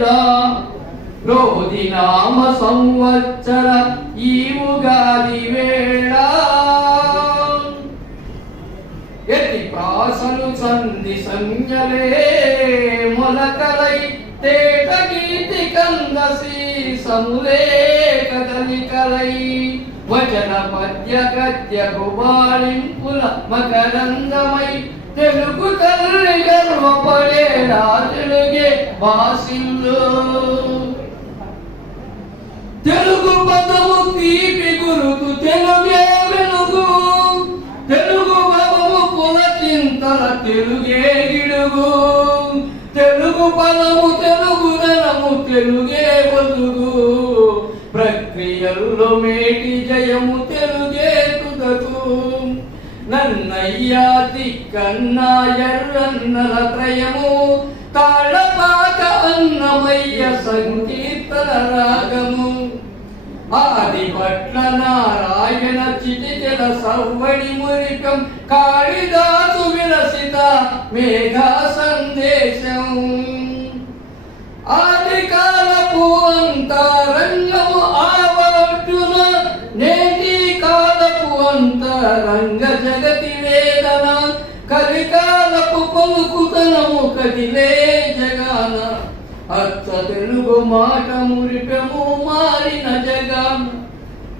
వేడా రోజి నామ సంవత్సర ఈ ఉగాది వేళ ఎతి ప్రాసలు సంధి సంజ్ఞలే మొలకలై తేట గీతి కందసి సములే కదలికలై వచన పద్య గద్య గుబాళింపుల మకరంగమై తెలుగు తల్లి గర్వపడే రాజు భాషిల్లు తెలుగు పదము తీపి గురుతు తెలుగే వెలుగు. తెలుగు పదము పులచింతల తెలుగే గిడుగు. తెలుగు పదము తెలుగు ధనము తెలుగే బతుగు ప్రక్రియల్లో మేటి జయము తెలుగే తుదకు. నన్నయ్యా తిక్కన్నా ఎర్రన్నల త్రయము. తాళ అన్నమయ్య సంకీర్తన రాగము ఆది పట్ల నారాయణ చిటికెల సవ్వడి మురికం. కాళిదాసు విలసిత మేఘా సందేశం. ఆది కాలపు అంతరంగము ఆవర్జున నేటి కాలపు అంతరంగ జగతి వేదన. కలికాలపు పలుకుతనము కదిలే అచ్చ తెలుగు మాట మురిపెము మారిన జగం.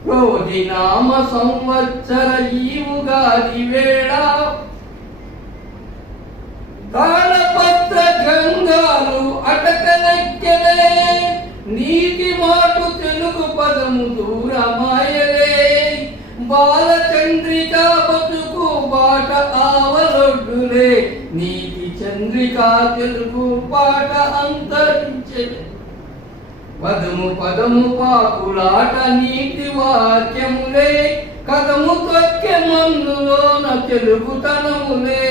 రోజి నామ సంవత్సర ఈ ఉగాది వేళ. తాళపత్ర గంగాలు అటకలెక్కలే నీతి మాటు తెలుగు పదము దూరమాయలే. బాలచంద్రిక బతుకు బాట ఆవలొడ్డులే. నీతి చంద్రికా తెలుగు పాట అంతరించే పదము పదము పాకులాట నీటి వాక్యములే కదము తొక్కె మందులోన తెలుగుతనములే.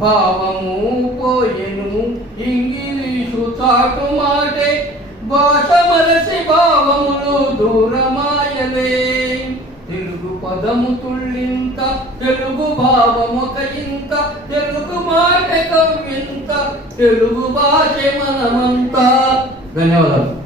భావము పోయెను ఇంగిలీషు చాటు మాటే భాష మలసి భావములు దూరమాయలే. తెలుగు పదము తుళ్ళింత తెలుగు భావమొక ఇంత మాట కవ్వింత తెలుగు భాష మనమంతా. ధన్యవాదాలు.